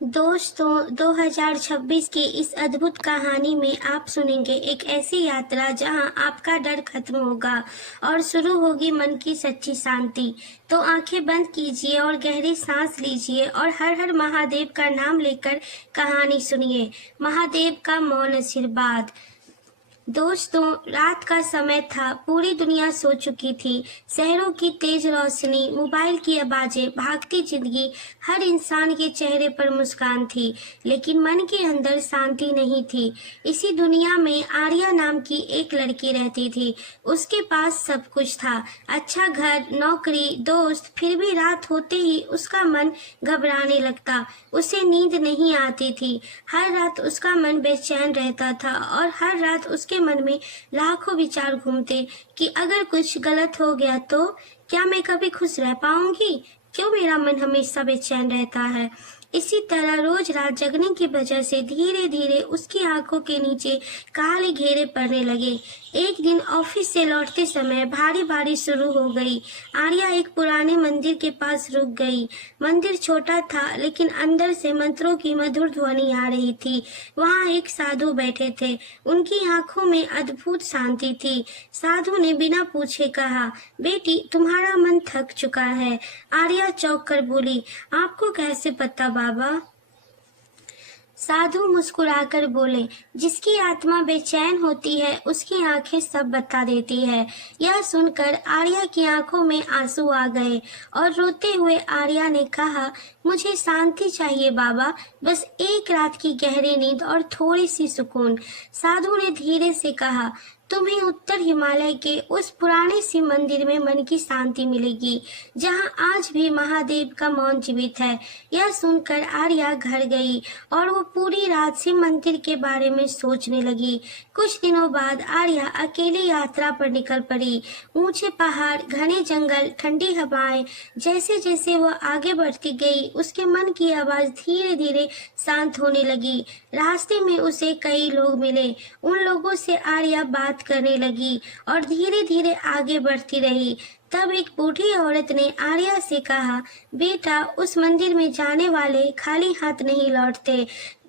दोस्तों, 2026 की इस अद्भुत कहानी में आप सुनेंगे एक ऐसी यात्रा जहां आपका डर खत्म होगा और शुरू होगी मन की सच्ची शांति। तो आंखें बंद कीजिए और गहरी सांस लीजिए और हर हर महादेव का नाम लेकर कहानी सुनिए। महादेव का मौन आशीर्वाद। दोस्तों, रात का समय था। पूरी दुनिया सो चुकी थी। शहरों की तेज रोशनी, मोबाइल की आवाजें, भागती जिंदगी, हर इंसान के चेहरे पर मुस्कान थी, लेकिन मन के अंदर शांति नहीं थी। इसी दुनिया में आर्या नाम की एक लड़की रहती थी। उसके पास सब कुछ था, अच्छा घर, नौकरी, दोस्त, फिर भी रात होते ही उसका मन घबराने लगता। उसे नींद नहीं आती थी। हर रात उसका मन बेचैन रहता था और हर रात उसके मन में लाखों विचार घूमते कि अगर कुछ गलत हो गया तो क्या मैं कभी खुश रह पाऊंगी? क्यों मेरा मन हमेशा बेचैन रहता है? इसी तरह रोज रात जगने की वजह से धीरे धीरे उसकी आंखों के नीचे काले घेरे पड़ने लगे। एक दिन ऑफिस से लौटते समय भारी बारिश शुरू हो गई। आर्या एक पुराने मंदिर के पास रुक गई। मंदिर छोटा था, लेकिन अंदर से मंत्रों की मधुर ध्वनि आ रही थी। वहाँ एक साधु बैठे थे। उनकी आंखों में अद्भुत शांति थी। साधु ने बिना पूछे कहा, बेटी, तुम्हारा मन थक चुका है। आर्या चौंक कर बोली, आपको कैसे पता बाबा? साधु मुस्कुराकर बोले, जिसकी आत्मा बेचैन होती है उसकी आंखें सब बता देती है। यह सुनकर आर्या की आंखों में आंसू आ गए और रोते हुए आर्या ने कहा, मुझे शांति चाहिए बाबा, बस एक रात की गहरी नींद और थोड़ी सी सुकून। साधु ने धीरे से कहा, तुम्हें उत्तर हिमालय के उस पुराने शिव मंदिर में मन की शांति मिलेगी, जहां आज भी महादेव का मौन जीवित है। यह सुनकर आर्या घर गई और वो पूरी रात शिव मंदिर के बारे में सोचने लगी। कुछ दिनों बाद आर्या अकेली यात्रा पर निकल पड़ी। ऊंचे पहाड़, घने जंगल, ठंडी हवाएं, जैसे जैसे वह आगे बढ़ती गई उसके मन की आवाज धीरे धीरे शांत होने लगी। रास्ते में उसे कई लोग मिले। उन लोगों से आर्या बात करने लगी और धीरे धीरे आगे बढ़ती रही। तब एक बूढ़ी औरत ने आर्या से कहा, बेटा, उस मंदिर में जाने वाले खाली हाथ नहीं लौटते।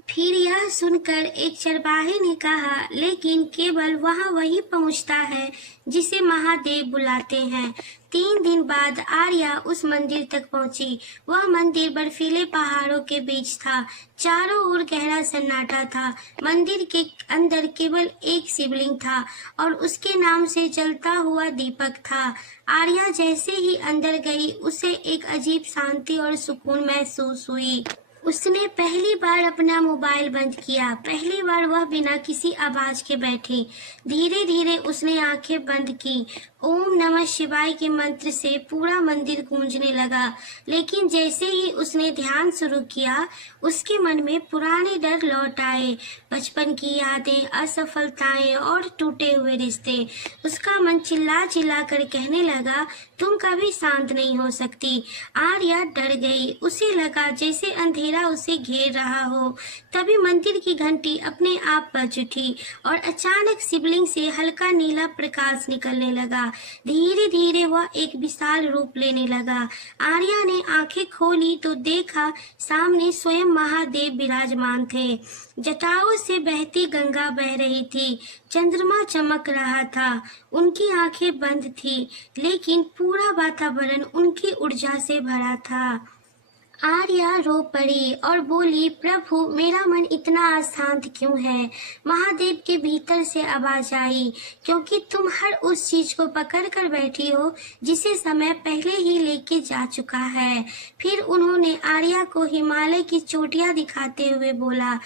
फिर यह सुनकर एक चरवाहे ने कहा, लेकिन केवल वहाँ वही पहुँचता है जिसे महादेव बुलाते हैं। 3 दिन बाद आर्या उस मंदिर तक पहुंची। वह मंदिर बर्फीले पहाड़ों के बीच था। चारों ओर गहरा सन्नाटा था। मंदिर के अंदर केवल एक शिवलिंग था और उसके नाम से जलता हुआ दीपक था। आर्या जैसे ही अंदर गई उसे एक अजीब शांति और सुकून महसूस हुई। उसने पहली बार अपना मोबाइल बंद किया। पहली बार वह बिना किसी आवाज के बैठी। धीरे धीरे उसने आंखें बंद की। ओम नमः शिवाय के मंत्र से पूरा मंदिर गूंजने लगा। लेकिन जैसे ही उसने ध्यान शुरू किया, उसके मन में पुराने डर लौट आए। बचपन की यादें, असफलताएं और टूटे हुए रिश्ते। उसका मन चिल्ला चिल्ला कर कहने लगा, तुम कभी शांत नहीं हो सकती। आर्या डर गई। उसे लगा जैसे अंधेरा उसे घेर रहा हो। तभी मंदिर की घंटी अपने आप बज उठी और अचानक शिवलिंग से हल्का नीला प्रकाश निकलने लगा। धीरे धीरे वह एक विशाल रूप लेने लगा। आर्या ने आंखें खोली तो देखा सामने स्वयं महादेव विराजमान थे। जटाओं से बहती गंगा बह रही थी। चंद्रमा चमक रहा था। उनकी आंखें बंद थी, लेकिन पूरा वातावरण उनकी ऊर्जा से भरा था। आर्या रो पड़ी और बोली, प्रभु, मेरा मन इतना अशांत क्यों है? महादेव के भीतर से आवाज आई, क्योंकि तुम हर उस चीज को पकड़ कर बैठी हो जिसे समय पहले ही लेके जा चुका है। फिर उन्होंने आर्या को हिमालय की चोटियां दिखाते हुए बोला,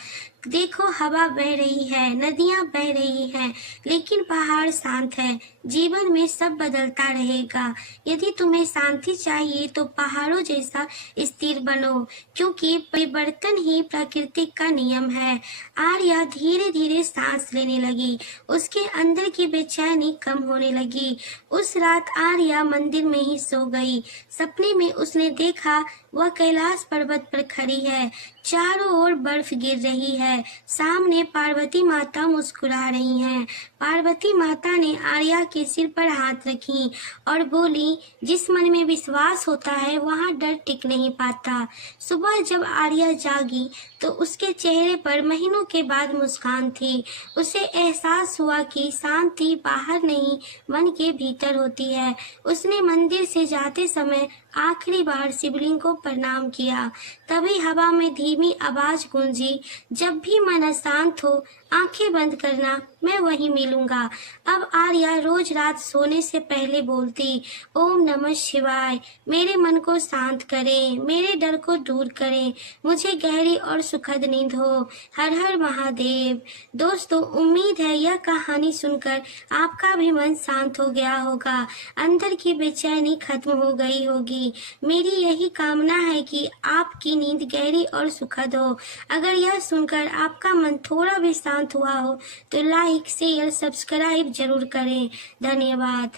देखो, हवा बह रही है, नदियां बह रही हैं, लेकिन पहाड़ शांत है। जीवन में सब बदलता रहेगा। यदि तुम्हें शांति चाहिए तो पहाड़ों जैसा स्थिर बनो, क्योंकि परिवर्तन ही प्रकृति का नियम है। आर्या धीरे धीरे सांस लेने लगी। उसके अंदर की बेचैनी कम होने लगी। उस रात आर्या मंदिर में ही सो गई। सपने में उसने देखा वह कैलाश पर्वत पर खड़ी है। चारों ओर बर्फ गिर रही है। है। सामने पार्वती माता मुस्कुरा रही हैं। पार्वती माता ने आर्या के सिर पर हाथ रखी और बोली, जिस मन में विश्वास होता है वहाँ डर टिक नहीं पाता। सुबह जब आर्या जागी तो उसके चेहरे पर महीनों के बाद मुस्कान थी। उसे एहसास हुआ कि शांति बाहर नहीं, मन के भीतर होती है। उसने मंदिर से जाते समय आखिरी बार शिवलिंग को प्रणाम किया। तभी हवा में धीमी आवाज गूंजी, जब भी मन अशांत हो आंखें बंद करना, मैं वहीं मिलूंगा। अब आर्या रोज रात सोने से पहले बोलती, ओम नमः शिवाय, मेरे मन को शांत करें, मेरे डर को दूर करें, मुझे गहरी और सुखद नींद हो। हर हर महादेव। दोस्तों, उम्मीद है यह कहानी सुनकर आपका भी मन शांत हो गया होगा, अंदर की बेचैनी खत्म हो गई होगी। मेरी यही कामना है कि आपकी नींद गहरी और सुखद हो। अगर यह सुनकर आपका मन थोड़ा भी शांत हुआ हो तो लाइक, शेयर, सब्सक्राइब जरूर करें। धन्यवाद।